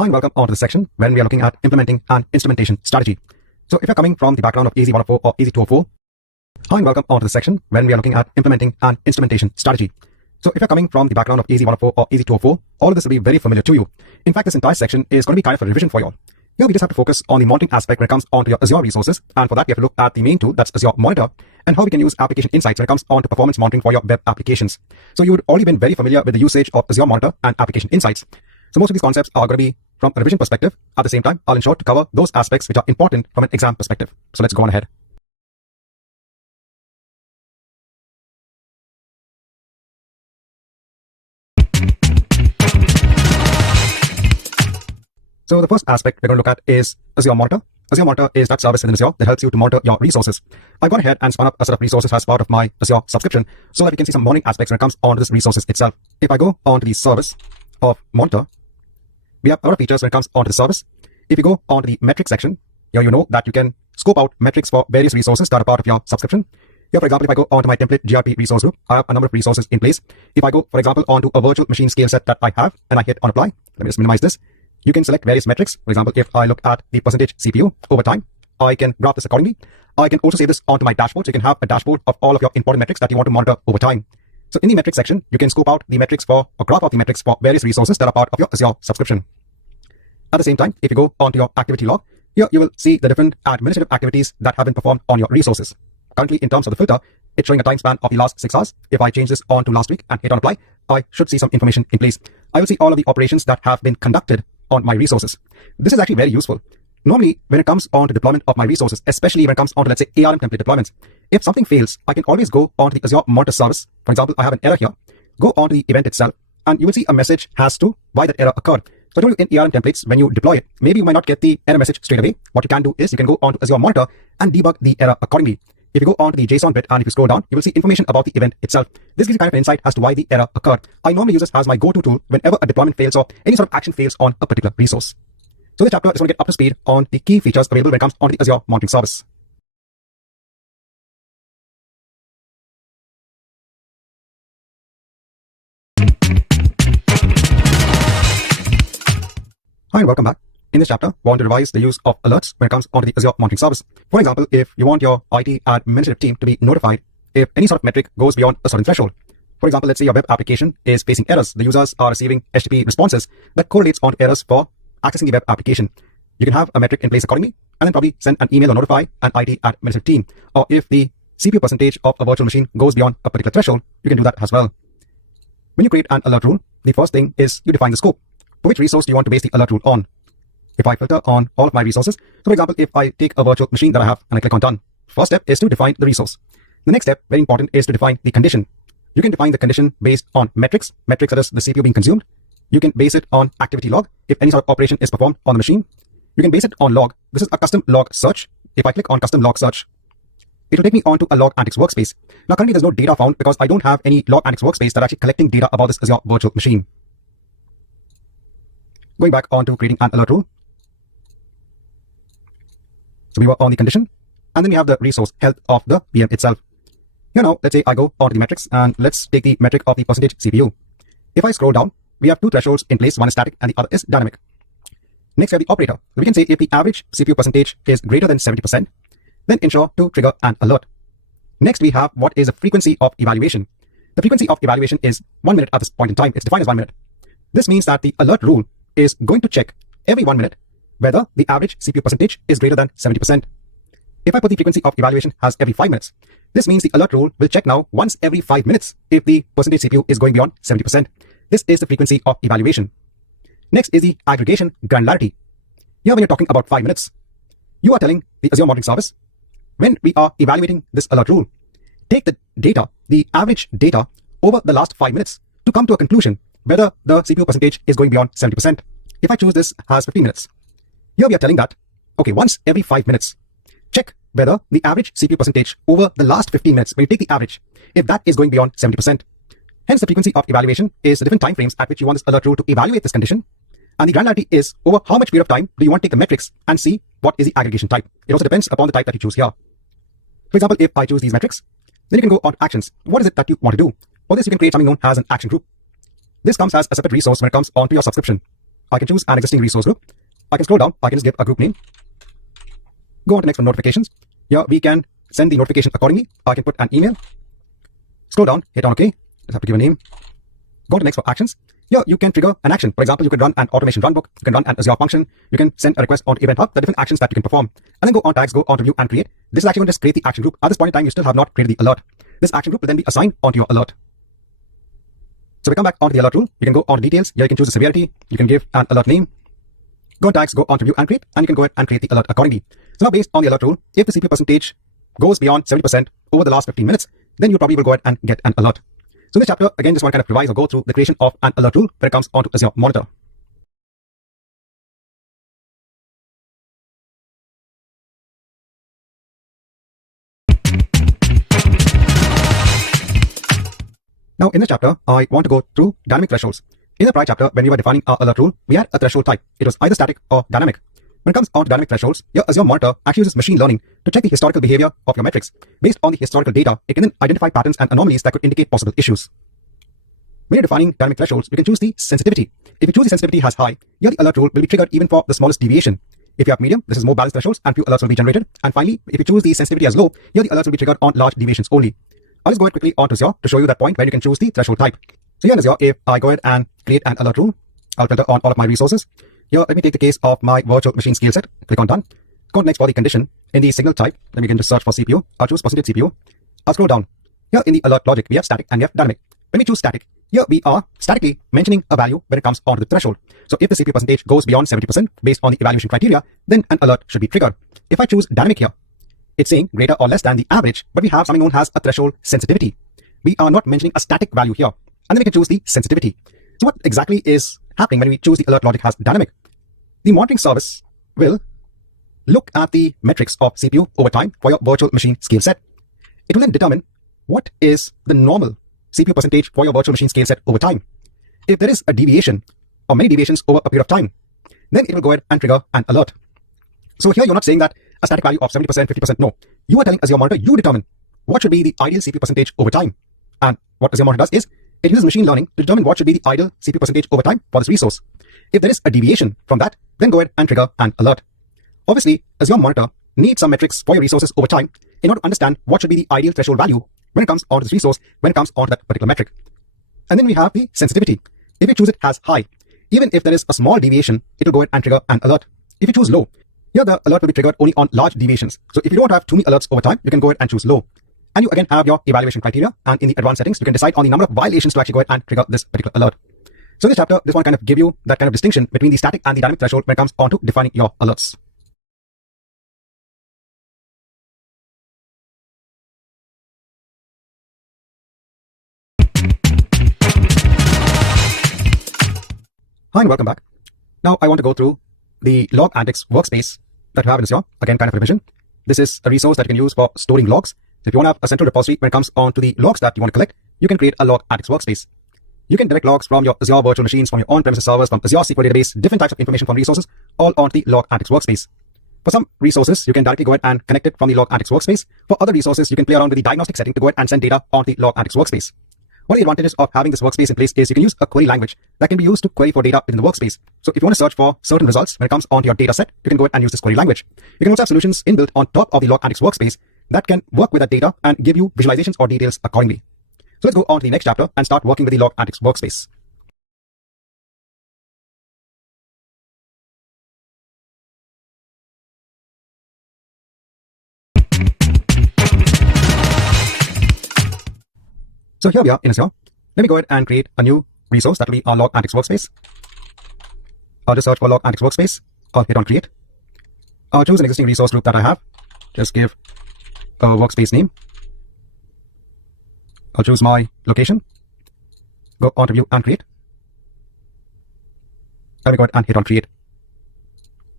Hi and welcome on to the section when we are looking at implementing an instrumentation strategy. So if you're coming from the background of AZ 104 or AZ 204, hi and welcome on to the section when we are looking at implementing an instrumentation strategy. So if you're coming from the background of AZ 104 or AZ 204, all of this will be very familiar to you. In fact, this entire section is going to be kind of a revision for you all. Here we just have to focus on the monitoring aspect when it comes on to your Azure resources, and for that we have to look at the main tool, that's Azure Monitor, and how we can use application insights when it comes on to performance monitoring for your web applications. So you would already been very familiar with the usage of Azure Monitor and application insights. So most of these concepts are going to be from a revision perspective. At the same time, I'll ensure to cover those aspects which are important from an exam perspective. So let's go on ahead. So the first aspect we're going to look at is Azure Monitor. Azure Monitor is that service within Azure that helps you to monitor your resources. I've gone ahead and spun up a set of resources as part of my Azure subscription so that we can see some monitoring aspects when it comes on to this resources itself. If I go on to the service of Monitor, we have a lot of features when it comes on to the service. If you go on to the metrics section, here you know that you can scope out metrics for various resources that are part of your subscription. Here, for example, if I go onto my template GRP resource group, I have a number of resources in place. If I go, for example, onto a virtual machine scale set that I have and I hit on apply, let me just minimize this. You can select various metrics. For example, if I look at the percentage CPU over time, I can graph this accordingly. I can also save this onto my dashboard. So you can have a dashboard of all of your important metrics that you want to monitor over time. So in the metrics section, you can scope out the metrics for or graph out the metrics for various resources that are part of your Azure subscription. At the same time, if you go onto your activity log, here you will see the different administrative activities that have been performed on your resources. Currently, in terms of the filter, it's showing a time span of the last 6 hours. If I change this on to last week and hit on apply, I should see some information in place. I will see all of the operations that have been conducted on my resources. This is actually very useful. Normally, when it comes on to deployment of my resources, especially when it comes on to, let's say, ARM template deployments, if something fails, I can always go on to the Azure Monitor service. For example, I have an error here. Go on to the event itself, and you will see a message as to why that error occurred. So I told you in ARM templates, when you deploy it, maybe you might not get the error message straight away. What you can do is you can go on to Azure Monitor and debug the error accordingly. If you go on to the JSON bit and if you scroll down, you will see information about the event itself. This gives you kind of an insight as to why the error occurred. I normally use this as my go-to tool whenever a deployment fails or any sort of action fails on a particular resource. So the chapter is going to get up to speed on the key features available when it comes on the Azure monitoring service. Hi and welcome back. In this chapter, we want to revise the use of alerts when it comes onto the Azure monitoring service. For example, if you want your IT administrative team to be notified if any sort of metric goes beyond a certain threshold. For example, let's say your web application is facing errors. The users are receiving HTTP responses that correlates on errors for accessing the web application. You can have a metric in place accordingly and then probably send an email or notify an IT administrative team. Or if the CPU percentage of a virtual machine goes beyond a particular threshold, you can do that as well. When you create an alert rule, the first thing is you define the scope. For which resource do you want to base the alert rule on? If I filter on all of my resources, so for example, if I take a virtual machine that I have and I click on done, first step is to define the resource. The next step, very important, is to define the condition. You can define the condition based on metrics such as the CPU being consumed. You can base it on activity log, if any sort of operation is performed on the machine. You can base it on log. This is a custom log search. If I click on custom log search, it will take me onto a log analytics workspace. Now currently there's no data found because I don't have any log analytics workspace that are actually collecting data about this Azure virtual machine. Going back on to creating an alert rule. So we were on the condition, and then we have the resource health of the VM itself. Here now, let's say I go on to the metrics, and let's take the metric of the percentage CPU. If I scroll down, we have two thresholds in place. One is static and the other is dynamic. Next, we have the operator. We can say if the average CPU percentage is greater than 70%, then ensure to trigger an alert. Next, we have what is a frequency of evaluation. The frequency of evaluation is 1 minute at this point in time. It's defined as 1 minute. This means that the alert rule is going to check every 1 minute whether the average CPU percentage is greater than 70%. If I put the frequency of evaluation as every 5 minutes, this means the alert rule will check now once every 5 minutes if the percentage CPU is going beyond 70%. This is the frequency of evaluation. Next is the aggregation granularity. Here when you're talking about 5 minutes, you are telling the Azure monitoring service, when we are evaluating this alert rule, take the data, the average data over the last 5 minutes to come to a conclusion whether the CPU percentage is going beyond 70%. If I choose this as 15 minutes, here we are telling that, okay, once every 5 minutes, check whether the average CPU percentage over the last 15 minutes, when you take the average, if that is going beyond 70%. Hence, the frequency of evaluation is the different time frames at which you want this alert rule to evaluate this condition. And the granularity is over how much period of time do you want to take the metrics and see what is the aggregation type. It also depends upon the type that you choose here. For example, if I choose these metrics, then you can go on to actions. What is it that you want to do? For this, you can create something known as an action group. This comes as a separate resource when it comes onto your subscription. I can choose an existing resource group. I can scroll down. I can just give a group name. Go on to next for notifications. Here we can send the notification accordingly. I can put an email. Scroll down, hit on OK. Just have to give a name. Go to next for actions. Here you can trigger an action. For example, you can run an automation runbook. You can run an Azure function. You can send a request on Event Hub, the different actions that you can perform. And then go on tags, go on review and create. This is actually going to just create the action group. At this point in time, you still have not created the alert. This action group will then be assigned onto your alert. So we come back onto the alert rule. You can go on to details. Here you can choose the severity. You can give an alert name. Go on tags, go on to view and create, and you can go ahead and create the alert accordingly. So now based on the alert rule, if the CPU percentage goes beyond 70% over the last 15 minutes, then you probably will go ahead and get an alert. So in this chapter, again, just want to kind of revise or go through the creation of an alert rule when it comes onto Azure Monitor. Now in this chapter, I want to go through dynamic thresholds. In the prior chapter, when we were defining our alert rule, we had a threshold type. It was either static or dynamic. When it comes on to dynamic thresholds, your Azure Monitor actually uses machine learning to check the historical behavior of your metrics. Based on the historical data, it can then identify patterns and anomalies that could indicate possible issues. When you're defining dynamic thresholds, we can choose the sensitivity. If you choose the sensitivity as high, here the alert rule will be triggered even for the smallest deviation. If you have medium, this is more balanced thresholds and few alerts will be generated. And finally, if you choose the sensitivity as low, here the alerts will be triggered on large deviations only. I'll just go ahead quickly onto Azure to show you that point where you can choose the threshold type. So here in Azure, if I go ahead and create an alert rule, I'll filter on all of my resources. Here, let me take the case of my virtual machine scale set. Click on done. Go next for the condition. In the signal type, then we can just search for CPU. I'll choose percentage CPU. I'll scroll down. Here in the alert logic, we have static and we have dynamic. When we choose static, here we are statically mentioning a value when it comes onto the threshold. So if the CPU percentage goes beyond 70% based on the evaluation criteria, then an alert should be triggered. If I choose dynamic here, it's saying greater or less than the average, but we have something known as a threshold sensitivity. We are not mentioning a static value here. And then we can choose the sensitivity. So what exactly is happening when we choose the alert logic as dynamic? The monitoring service will look at the metrics of CPU over time for your virtual machine scale set. It will then determine what is the normal CPU percentage for your virtual machine scale set over time. If there is a deviation or many deviations over a period of time, then it will go ahead and trigger an alert. So here you're not saying that a static value of 70%, 50%, no. You are telling Azure Monitor, you determine what should be the ideal CPU percentage over time. And what Azure Monitor does is, it uses machine learning to determine what should be the ideal CPU percentage over time for this resource. If there is a deviation from that, then go ahead and trigger an alert. Obviously, Azure Monitor needs some metrics for your resources over time in order to understand what should be the ideal threshold value when it comes onto this resource, when it comes onto that particular metric. And then we have the sensitivity. If you choose it as high, even if there is a small deviation, it will go ahead and trigger an alert. If you choose low, here the alert will be triggered only on large deviations. So if you don't want to have too many alerts over time, you can go ahead and choose low. And you again have your evaluation criteria, and in the advanced settings, you can decide on the number of violations to actually go ahead and trigger this particular alert. So in this chapter, this one kind of give you that kind of distinction between the static and the dynamic threshold when it comes onto defining your alerts. Hi and welcome back. Now I want to go through the Log Antics workspace that we have in Azure. Again, kind of revision. This is a resource that you can use for storing logs. So if you want to have a central repository when it comes on to the logs that you want to collect, you can create a Log Antics workspace. You can direct logs from your Azure virtual machines, from your on-premises servers, from Azure SQL database, different types of information from resources, all onto the Log Antics workspace. For some resources, you can directly go ahead and connect it from the Log Antics workspace. For other resources, you can play around with the diagnostic setting to go ahead and send data onto the Log Antics workspace. One of the advantages of having this workspace in place is you can use a query language that can be used to query for data within the workspace. So if you want to search for certain results when it comes onto your data set, you can go ahead and use this query language. You can also have solutions inbuilt on top of the Log Antics workspace that can work with that data and give you visualizations or details accordingly. So let's go on to the next chapter and start working with the Log Antics workspace. So here we are in Azure. Let me go ahead and create a new resource that will be our Log Antics workspace. I'll just search for Log Antics workspace. I'll hit on create. I'll choose an existing resource group that I have. Just give a workspace name. I'll choose my location. Go on to view and create. Let me go ahead and hit on create.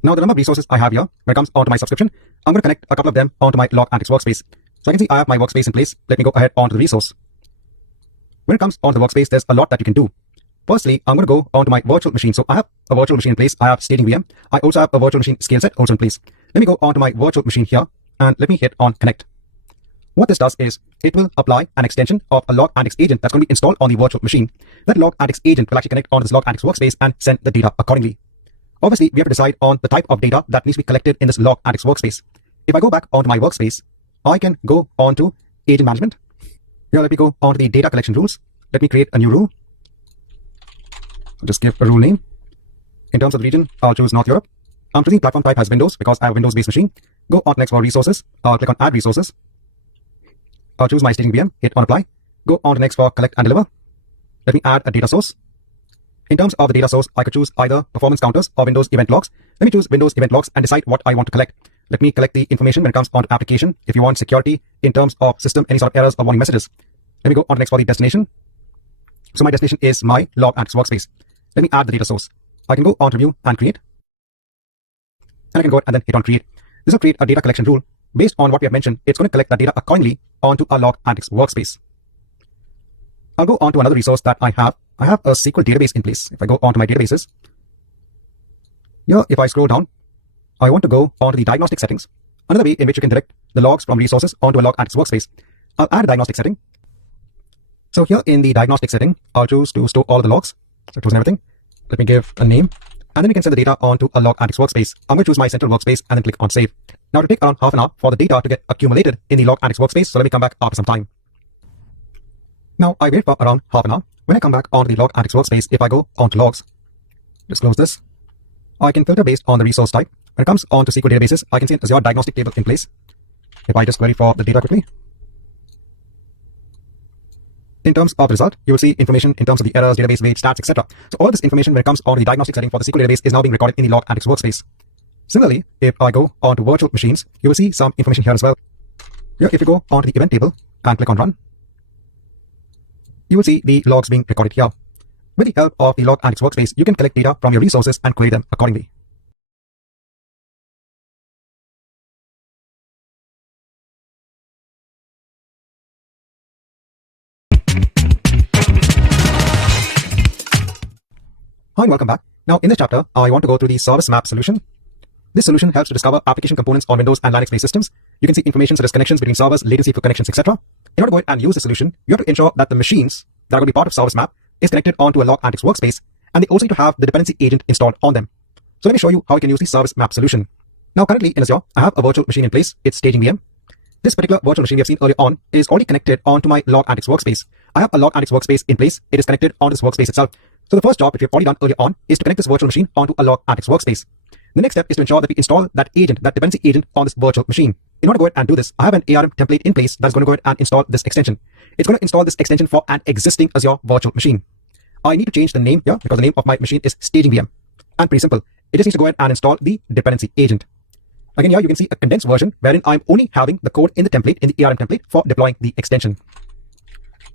Now the number of resources I have here, when it comes onto my subscription, I'm going to connect a couple of them onto my Log Antics workspace. So I can see I have my workspace in place. Let me go ahead onto the resource. When it comes onto the workspace, there's a lot that you can do. Firstly, I'm going to go onto my virtual machine. So I have a virtual machine in place. I have staging VM. I also have a virtual machine scale set also in place. Let me go onto my virtual machine here and let me hit on connect. What this does is it will apply an extension of a Log Antics agent that's going to be installed on the virtual machine. That Log Antics agent will actually connect onto this Log Antics workspace and send the data accordingly. Obviously, we have to decide on the type of data that needs to be collected in this log_ANDEX workspace. If I go back onto my workspace, I can go on to agent management. Here, let me go on to the data collection rules. Let me create a new rule. I'll just give a rule name. In terms of the region, I'll choose North Europe. I'm choosing platform type as Windows because I have a Windows-based machine. Go on next for resources. I'll click on add resources. I'll choose my staging VM, hit on apply. Go on to next for collect and deliver. Let me add a data source. In terms of the data source, I could choose either performance counters or Windows event logs. Let me choose Windows event logs and decide what I want to collect. Let me collect the information when it comes onto application. If you want security in terms of system, any sort of errors or warning messages. Let me go on to next for the destination. So my destination is my log_ANDEX workspace. Let me add the data source. I can go on to view and create. And I can go ahead and then hit on create. This will create a data collection rule. Based on what we have mentioned, it's going to collect that data accordingly onto a log_ANDEX workspace. I'll go on to another resource that I have. I have a SQL database in place. If I go on to my databases, here, if I scroll down, I want to go on to the diagnostic settings. Another way in which you can direct the logs from resources onto a log_ANDEX workspace. I'll add a diagnostic setting. So here in the diagnostic setting, I'll choose to store all of the logs. So choosing everything. Let me give a name. And then we can send the data onto a log_ANDEX workspace. I'm going to choose my central workspace and then click on save. Now it will take around half an hour for the data to get accumulated in the log_ANDEX workspace. So let me come back after some time. Now I wait for around half an hour. When I come back onto the log_ANDEX workspace, if I go onto logs, just close this, I can filter based on the resource type. When it comes onto SQL databases, I can see an Azure diagnostic table in place. If I just query for the data quickly, in terms of the result, you will see information in terms of the errors, database weight, stats, etc. So all this information when it comes on the diagnostic setting for the SQL database is now being recorded in the log_ANDEX workspace. Similarly, if I go on to virtual machines, you will see some information here as well. Here, if you go on to the event table and click on run, you will see the logs being recorded here. With the help of the log_ANDEX workspace, you can collect data from your resources and query them accordingly. Hi and welcome back. Now in this chapter, I want to go through the service map solution. This solution helps to discover application components on Windows and Linux-based systems. You can see information such as connections between servers, latency for connections, etc. In order to go ahead and use the solution, you have to ensure that the machines that are going to be part of service map is connected onto a log_ANDEX workspace, and they also need to have the dependency agent installed on them. So let me show you how you can use the service map solution. Now currently in Azure, I have a virtual machine in place. It's staging VM. This particular virtual machine we have seen earlier on is already connected onto my log_ANDEX workspace. I have a log_ANDEX workspace in place. It is connected onto this workspace itself. So the first job, which we have already done earlier on, is to connect this virtual machine onto a log_ANDEX workspace. The next step is to ensure that we install that agent, that dependency agent on this virtual machine. In order to go ahead and do this, I have an ARM template in place that's going to go ahead and install this extension. It's going to install this extension for an existing Azure virtual machine. I need to change the name here because the name of my machine is staging VM. And pretty simple. It just needs to go ahead and install the dependency agent. Again, here you can see a condensed version wherein I'm only having the code in the template, in the ARM template for deploying the extension.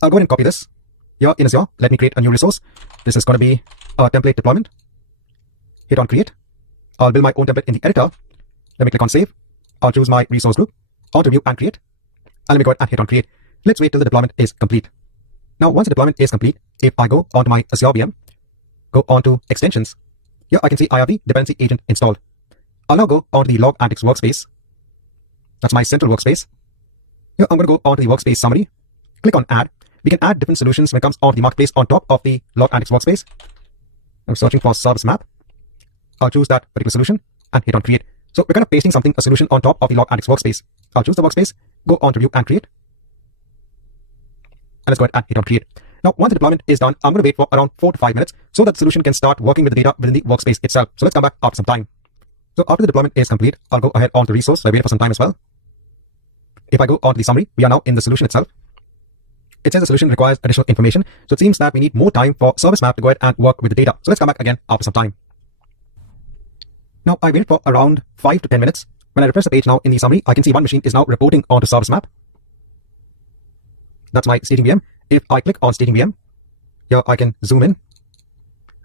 I'll go ahead and copy this. Here in Azure, let me create a new resource. This is going to be a template deployment. Hit on create. I'll build my own template in the editor. Let me click on save. I'll choose my resource group. On to view and create. And let me go ahead and hit on create. Let's wait till the deployment is complete. Now, once the deployment is complete, if I go onto my Azure VM, go onto extensions, here I can see I have the dependency agent installed. I'll now go onto the log_ANDEX workspace. That's my central workspace. Here I'm going to go onto the workspace summary. Click on add. We can add different solutions when it comes onto the marketplace on top of the log_ANDEX workspace. I'm searching for service map. I'll choose that particular solution and hit on create. So we're kind of pasting a solution on top of the log_ANDEX workspace. I'll choose the workspace, go on to view and create. And let's go ahead and hit on create. Now, once the deployment is done, I'm going to wait for around 4 to 5 minutes so that the solution can start working with the data within the workspace itself. So let's come back after some time. So after the deployment is complete, I'll go ahead on the resource. So I wait for some time as well. If I go on to the summary, we are now in the solution itself. It says the solution requires additional information. So it seems that we need more time for service map to go ahead and work with the data. So let's come back again after some time. Now I waited for around 5 to 10 minutes. When I refresh the page now in the summary, I can see one machine is now reporting onto service map. That's my staging VM. If I click on staging VM, here I can zoom in.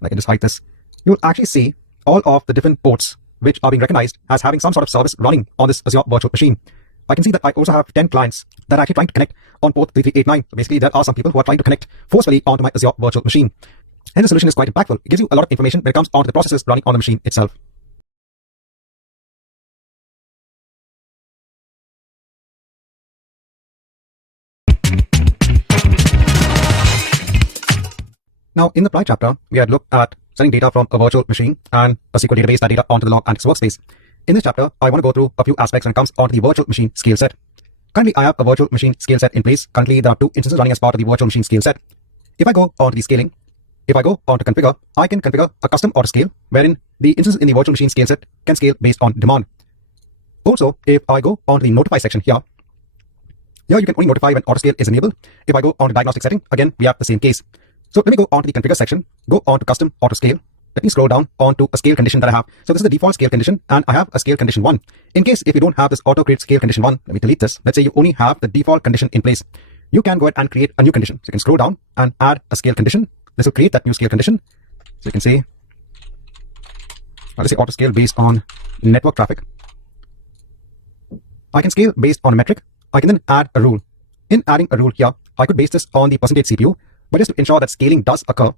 I can just hide this. You will actually see all of the different ports which are being recognized as having some sort of service running on this Azure virtual machine. I can see that I also have 10 clients that are actually trying to connect on port 3389. So basically, there are some people who are trying to connect forcefully onto my Azure virtual machine. And the solution is quite impactful. It gives you a lot of information when it comes onto the processes running on the machine itself. Now, in the prior chapter, we had looked at sending data from a virtual machine and a SQL database that data onto the log analytics workspace. In this chapter, I want to go through a few aspects when it comes onto the virtual machine scale set. Currently, I have a virtual machine scale set in place. Currently, there are 2 instances running as part of the virtual machine scale set. If I go onto the scaling, if I go onto configure, I can configure a custom auto scale wherein the instances in the virtual machine scale set can scale based on demand. Also, if I go onto the notify section here you can only notify when auto scale is enabled. If I go on to diagnostic setting, again, we have the same case. So let me go on to the configure section, go on to custom auto scale. Let me scroll down onto a scale condition that I have. So this is the default scale condition and I have a scale condition 1. In case if you don't have this auto create scale condition 1, let me delete this. Let's say you only have the default condition in place. You can go ahead and create a new condition. So you can scroll down and add a scale condition. This will create that new scale condition. So you can say, let's say auto scale based on network traffic. I can scale based on a metric. I can then add a rule. In adding a rule here, I could base this on the percentage CPU, but just to ensure that scaling does occur,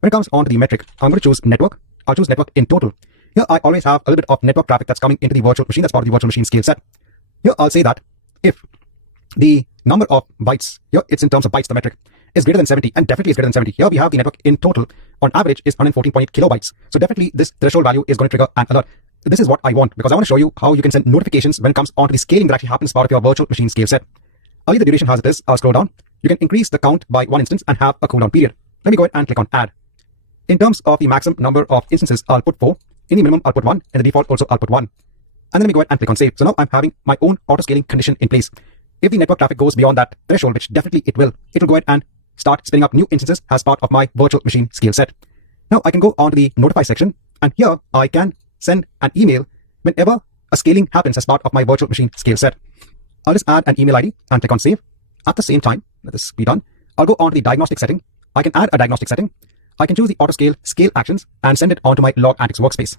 when it comes on to the metric, I'm going to choose network. I'll choose network in total. Here, I always have a little bit of network traffic that's coming into the virtual machine. That's part of the virtual machine scale set. Here, I'll say that if the number of bytes, here it's in terms of bytes, the metric, is greater than 70, and definitely is greater than 70. Here we have the network in total, on average, is 114.8 kilobytes. So definitely this threshold value is going to trigger an alert. This is what I want because I want to show you how you can send notifications when it comes onto the scaling that actually happens as part of your virtual machine scale set. I'll leave the duration as it is. I'll scroll down. You can increase the count by 1 instance and have a cooldown period. Let me go ahead and click on add. In terms of the maximum number of instances, I'll put 4. In the minimum, I'll put 1. In the default, also, I'll put 1. And then let me go ahead and click on save. So now I'm having my own auto scaling condition in place. If the network traffic goes beyond that threshold, which definitely it will go ahead and start spinning up new instances as part of my virtual machine scale set. Now I can go on to the notify section and here I can send an email whenever a scaling happens as part of my virtual machine scale set. I'll just add an email ID and click on save. At the same time, let this be done. I'll go on to the diagnostic setting. I can add a diagnostic setting. I can choose the auto scale actions and send it onto my log analytics workspace.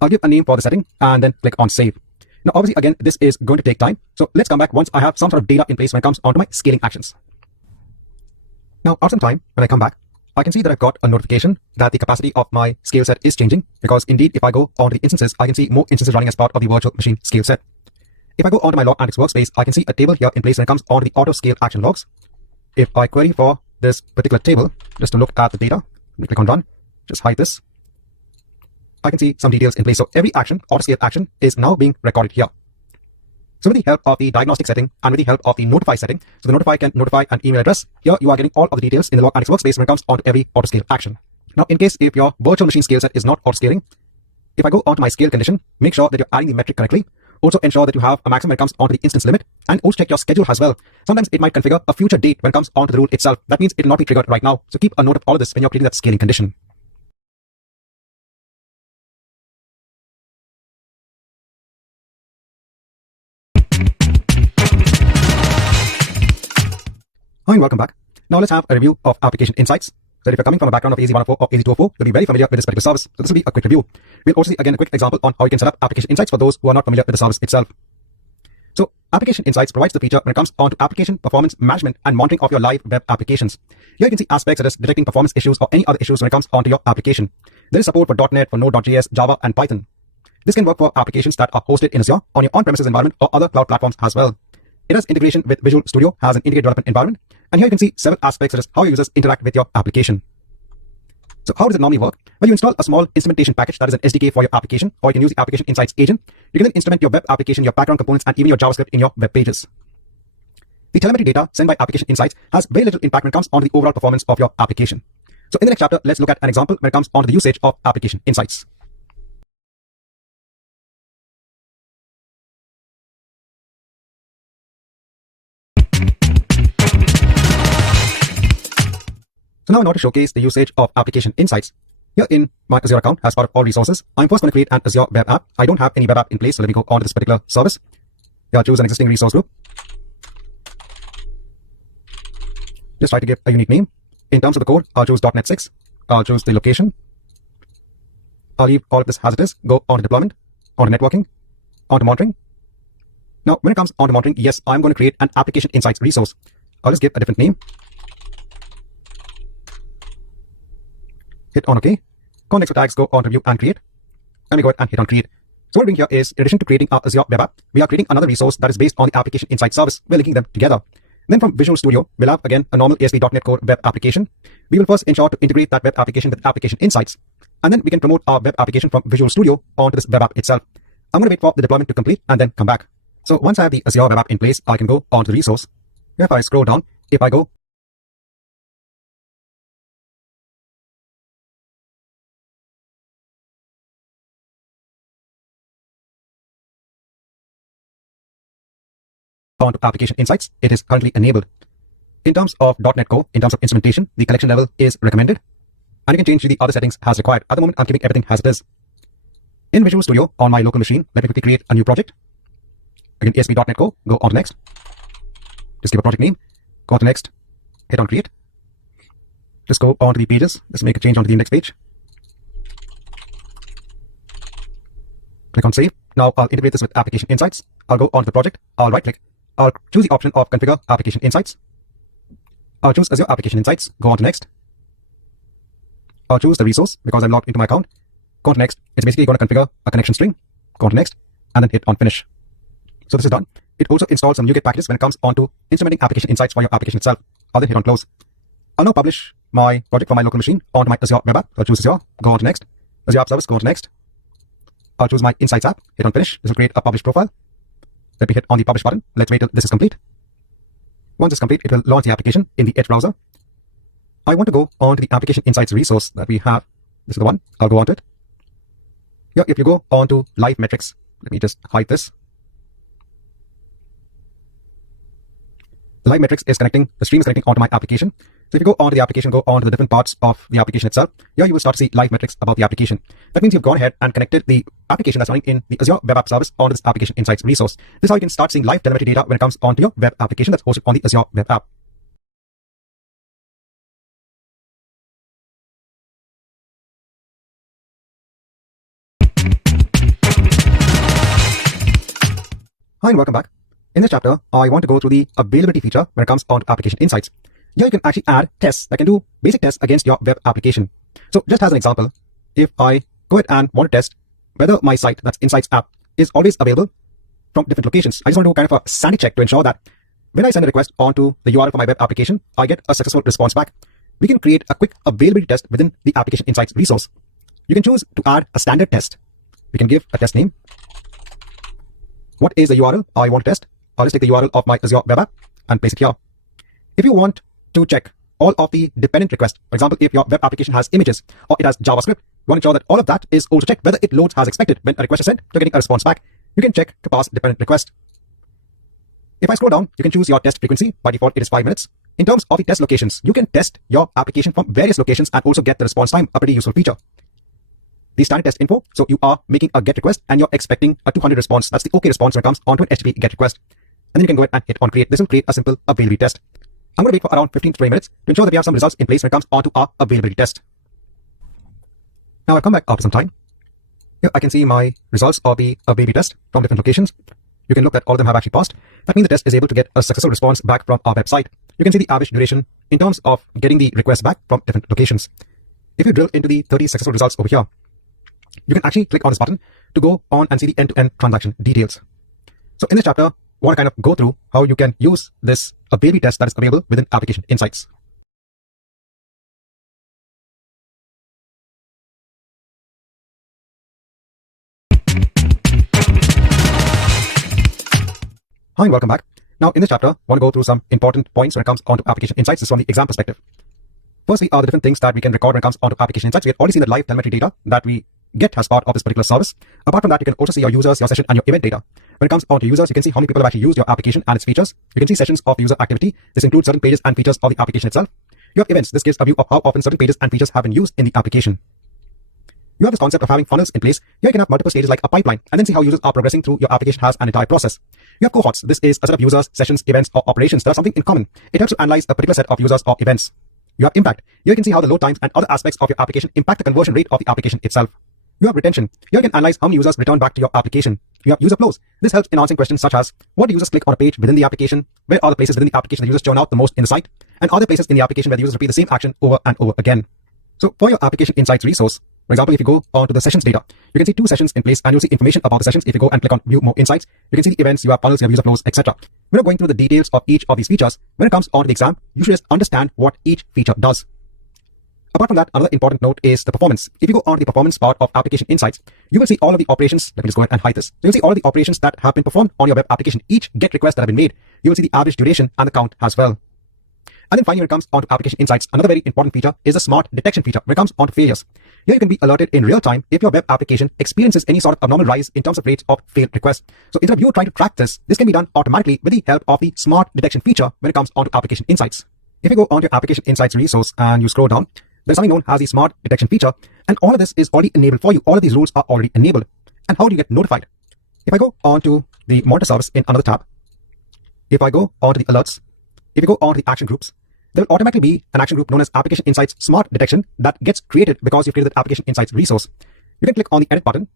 I'll give a name for the setting and then click on save. Now, obviously, again, this is going to take time. So let's come back once I have some sort of data in place when it comes onto my scaling actions. Now, after some time, when I come back, I can see that I've got a notification that the capacity of my scale set is changing because indeed, if I go onto the instances, I can see more instances running as part of the virtual machine scale set. If I go onto my log analytics workspace, I can see a table here in place when it comes onto the auto scale action logs. If I query for this particular table, just to look at the data, let me click on run, just hide this. I can see some details in place. So every action, auto scale action, is now being recorded here. So with the help of the diagnostic setting and with the help of the notify setting, so the notify can notify an email address. Here you are getting all of the details in the log analytics workspace when it comes onto every auto scale action. Now, in case if your virtual machine scale set is not auto scaling, if I go onto my scale condition, make sure that you're adding the metric correctly. Also ensure that you have a maximum when it comes onto the instance limit, and also check your schedule as well. Sometimes it might configure a future date when it comes onto the rule itself. That means it will not be triggered right now. So keep a note of all of this when you're creating that scaling condition. Hi and welcome back. Now let's have a review of application insights. So if you're coming from a background of AZ104 or AZ204, you'll be very familiar with this particular service. So this will be a quick review. We'll also see again a quick example on how you can set up application insights for those who are not familiar with the service itself. So application insights provides the feature when it comes onto application performance management and monitoring of your live web applications. Here you can see aspects such as detecting performance issues or any other issues when it comes onto your application. There is support for .NET, for Node.js, Java, and Python. This can work for applications that are hosted in Azure on your on-premises environment or other cloud platforms as well. It has integration with Visual Studio, has an integrated development environment, and here you can see several aspects such as how users interact with your application. So how does it normally work? Well, you install a small instrumentation package that is an SDK for your application, or you can use the application insights agent. You can then instrument your web application, your background components, and even your JavaScript in your web pages. The telemetry data sent by application insights has very little impact when it comes on the overall performance of your application. So in the next chapter, let's look at an example when it comes on the usage of application insights. So now in order to showcase the usage of application insights, here in my Azure account as part of all resources, I'm first going to create an Azure web app. I don't have any web app in place, so let me go on to this particular service. Here I'll choose an existing resource group. Just try to give a unique name. In terms of the code, I'll choose .NET 6. I'll choose the location. I'll leave all of this as it is. Go on to deployment, on to networking, on to monitoring. Now, when it comes on to monitoring, yes, I'm going to create an application insights resource. I'll just give a different name. Hit on OK. Context tags, go on to view and create. Let me go ahead and hit on create. So what we're doing here is, in addition to creating our Azure web app, we are creating another resource that is based on the application insight service. We're linking them together. Then from Visual Studio, we'll have again a normal ASP.NET Core web application. We will first ensure to integrate that web application with Application Insights. And then we can promote our web application from Visual Studio onto this web app itself. I'm going to wait for the deployment to complete and then come back. So once I have the Azure web app in place, I can go on to the resource. If I scroll down, if I go on to Application Insights, it is currently enabled. In terms of .NET Core, in terms of instrumentation, the collection level is recommended. And you can change the other settings as required. At the moment, I'm keeping everything as it is. In Visual Studio, on my local machine, let me quickly create a new project. Again, ASP.NET Core, go on to next. Just give a project name, go on to next, hit on create. Just go on to the pages, just make a change onto the index page. Click on save. Now I'll integrate this with Application Insights. I'll go on to the project, I'll right click, I'll choose the option of configure Application Insights. I'll choose Azure Application Insights, go on to next. I'll choose the resource because I'm logged into my account. Go on to next. It's basically going to configure a connection string. Go on to next and then hit on finish. So this is done. It also installs some NuGet packages when it comes on to instrumenting Application Insights for your application itself. I'll then hit on close. I'll now publish my project from my local machine onto my Azure web app. I'll choose Azure, go on to next. Azure App Service, go on to next. I'll choose my Insights app, hit on finish. This will create a published profile. Let me hit on the publish button. Let's wait till this is complete. Once it's complete, it will launch the application in the Edge browser. I want to go on to the Application Insights resource that we have. This is the one. I'll go on to it. Here, if you go on to Live Metrics, let me just hide this. The Live Metrics is connecting, the stream is connecting onto my application. So if you go onto the application, go on to the different parts of the application itself, here you will start to see live metrics about the application. That means you've gone ahead and connected the application that's running in the Azure Web App Service onto this Application Insights resource. This is how you can start seeing live telemetry data when it comes onto your web application that's hosted on the Azure Web App. Hi and welcome back. In this chapter, I want to go through the availability feature when it comes on to Application Insights. Here you can actually add tests that can do basic tests against your web application. So just as an example, if I go ahead and want to test whether my site, that's Insights app, is always available from different locations, I just want to do kind of a sanity check to ensure that when I send a request onto the URL for my web application, I get a successful response back. We can create a quick availability test within the Application Insights resource. You can choose to add a standard test. We can give a test name. What is the URL I want to test? I'll just take the URL of my Azure web app and place it here. If you want to check all of the dependent requests, for example, if your web application has images or it has JavaScript, you want to ensure that all of that is also checked whether it loads as expected when a request is sent to getting a response back. You can check to pass dependent request. If I scroll down, you can choose your test frequency. By default, it is 5 minutes. In terms of the test locations, you can test your application from various locations and also get the response time, a pretty useful feature. The standard test info, so you are making a GET request and you're expecting a 200 response. That's the OK response when it comes onto an HTTP GET request. And then you can go ahead and hit on create. This will create a simple availability test. I'm going to wait for around 15 to 20 minutes to ensure that we have some results in place when it comes onto our availability test. Now I'll come back after some time. Here I can see my results of the availability test from different locations. You can look that all of them have actually passed. That means the test is able to get a successful response back from our website. You can see the average duration in terms of getting the request back from different locations. If you drill into the 30 successful results over here, you can actually click on this button to go on and see the end-to-end transaction details. So in this chapter, I want to kind of go through how you can use this availability test that is available within Application Insights. Hi and welcome back. Now in this chapter, I want to go through some important points when it comes onto Application Insights. This is from the exam perspective. Firstly are the different things that we can record when it comes onto Application Insights. We have already seen the live telemetry data that we get as part of this particular service. Apart from that, you can also see your users, your session, and your event data. When it comes onto users, you can see how many people have actually used your application and its features. You can see sessions of user activity. This includes certain pages and features of the application itself. You have events. This gives a view of how often certain pages and features have been used in the application. You have this concept of having funnels in place. Here you can have multiple stages like a pipeline and then see how users are progressing through your application as an entire process. You have cohorts. This is a set of users, sessions, events, or operations that have something in common. It helps to analyze a particular set of users or events. You have impact. Here you can see how the load times and other aspects of your application impact the conversion rate of the application itself. You have retention. Here you can analyze how many users return back to your application. You have user flows. This helps in answering questions such as, what do users click on a page within the application? Where are the places within the application that users churn out the most in the site? And are there places in the application where the users repeat the same action over and over again? So for your Application Insights resource, For example, if you go onto the sessions data, you can see 2 sessions in place and you'll see information about the sessions. If you go and click on view more insights, you can see the events, you have funnels, you have user flows, etc. We're not going through the details of each of these features. When it comes onto the exam, you should just understand what each feature does. Apart from that, another important note is the performance. If you go on to the performance part of application insights, you will see all of the operations. Let me just go ahead and hide this. So you'll see all of the operations that have been performed on your web application. Each GET request that have been made, you will see the average duration and the count as well. And then finally, when it comes on to application insights, another very important feature is the smart detection feature when it comes on to failures. Here you can be alerted in real time if your web application experiences any sort of abnormal rise in terms of rates of failed requests. So instead of you trying to track this can be done automatically with the help of the smart detection feature when it comes on to application insights. If you go on to application insights resource and you scroll down, there's something known as the smart detection feature, and all of this is already enabled for you. All of these rules are already enabled. And how do you get notified? If I go on to the monitor service in another tab, if I go on to the alerts, if you go on to the action groups, there will automatically be an action group known as Application Insights Smart Detection that gets created because you've created that Application Insights resource. You can click on the edit button.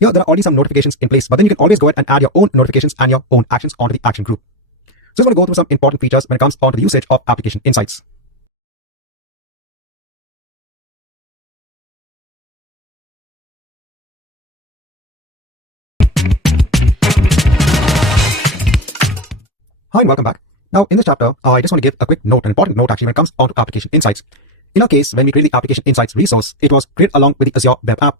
Here, there are already some notifications in place, but then you can always go ahead and add your own notifications and your own actions onto the action group. So I'm going to go through some important features when it comes on to the usage of Application Insights. Hi and welcome back. Now, in this chapter, I just want to give a quick note, an important note actually, when it comes on to Application Insights. In our case, when we created the Application Insights resource, it was created along with the Azure Web App.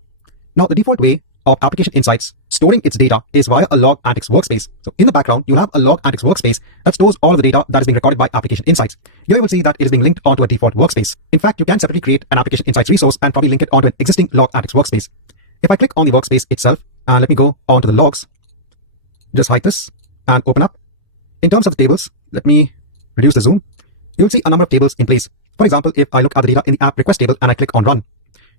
Now, the default way of Application Insights storing its data is via a log antics workspace. So in the background, you'll have a log antics workspace that stores all of the data that is being recorded by Application Insights. Here you will see that it is being linked onto a default workspace. In fact, you can separately create an Application Insights resource and probably link it onto an existing log antics workspace. If I click on the workspace itself, and let me go onto the logs, just hide this and open up. In terms of the tables, let me reduce the zoom. You will see a number of tables in place. For example, if I look at the data in the app request table and I click on run,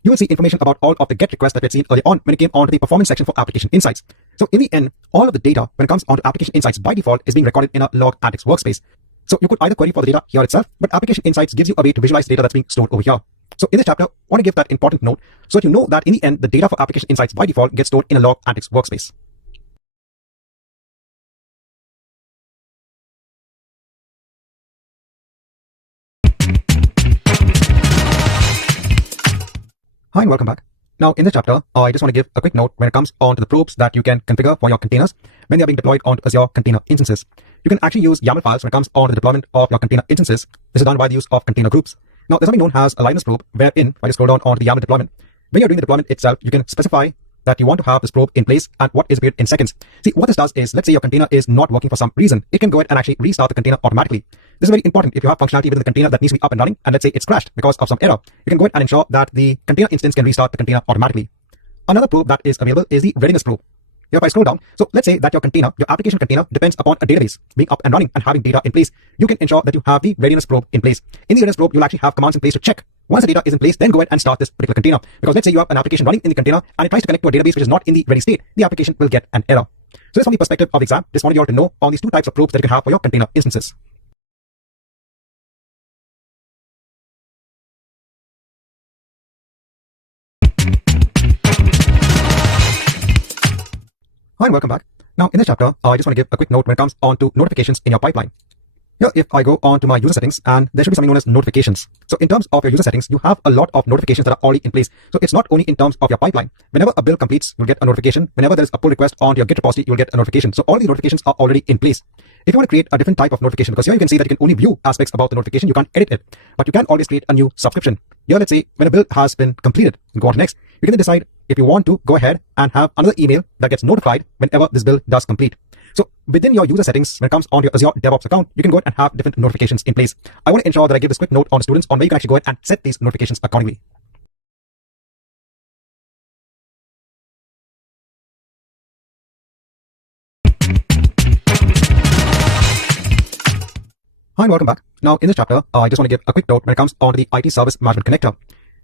you will see information about all of the GET requests that we had seen earlier on when it came onto the performance section for Application Insights. So in the end, all of the data when it comes onto Application Insights by default is being recorded in a log antics workspace. So you could either query for the data here itself, but Application Insights gives you a way to visualize the data that's being stored over here. So in this chapter, I want to give that important note so that you know that in the end, the data for Application Insights by default gets stored in a log antics workspace. Hi and welcome back. Now in this chapter, I just want to give a quick note when it comes on to the probes that you can configure for your containers when they are being deployed onto Azure container instances. You can actually use YAML files when it comes on to the deployment of your container instances. This is done by the use of container groups. Now there's something known as a liveness probe, wherein, if I just scroll down onto the YAML deployment, when you're doing the deployment itself, you can specify that you want to have this probe in place and what is appeared in seconds. See, what this does is, let's say your container is not working for some reason, it can go ahead and actually restart the container automatically. This is very important if you have functionality within the container that needs to be up and running, and let's say it's crashed because of some error. You can go ahead and ensure that the container instance can restart the container automatically. Another probe that is available is the readiness probe. Here, if I scroll down, so let's say that your container, your application container depends upon a database being up and running and having data in place. You can ensure that you have the readiness probe in place. In the readiness probe, you'll actually have commands in place to check. Once the data is in place, then go ahead and start this particular container. Because let's say you have an application running in the container and it tries to connect to a database which is not in the ready state, the application will get an error. So this from the perspective of the exam, just wanted you all to know on these 2 types of probes that you can have for your container instances. Hi and welcome back. Now in this chapter, I just want to give a quick note when it comes on to notifications in your pipeline. Here, if I go on to my user settings, and there should be something known as notifications. So in terms of your user settings, you have a lot of notifications that are already in place. So it's not only in terms of your pipeline. Whenever a build completes, you'll get a notification. Whenever there is a pull request on your Git repository, you'll get a notification. So all the notifications are already in place. If you want to create a different type of notification, because here you can see that you can only view aspects about the notification, you can't edit it. But you can always create a new subscription. Here, let's say when a build has been completed, you go on to next. You can then decide if you want to go ahead and have another email that gets notified whenever this build does complete. So within your user settings, when it comes on to your Azure DevOps account, you can go ahead and have different notifications in place. I want to ensure that I give this quick note on students on where you can actually go ahead and set these notifications accordingly. Hi and welcome back. Now in this chapter, I just want to give a quick note when it comes on to the IT Service Management Connector.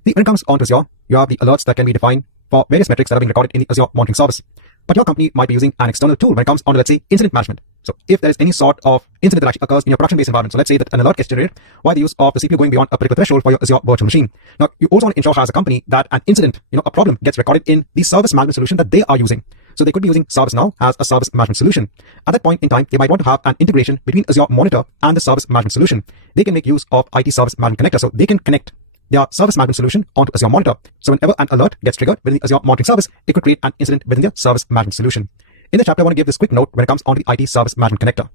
When it comes on to Azure, you have the alerts that can be defined for various metrics that are being recorded in the Azure Monitoring Service. But your company might be using an external tool when it comes on to, let's say, incident management. So if there is any sort of incident that actually occurs in your production-based environment, so let's say that an alert gets generated by the use of the CPU going beyond a particular threshold for your Azure virtual machine. Now, you also want to ensure as a company that an incident, a problem gets recorded in the service management solution that they are using. So they could be using ServiceNow as a service management solution. At that point in time, they might want to have an integration between Azure Monitor and the service management solution. They can make use of IT Service Management Connector, so they can connect their service management solution onto Azure Monitor. So whenever an alert gets triggered within the Azure monitoring service, it could create an incident within their service management solution. In the chapter, I want to give this quick note when it comes on the IT service management connector.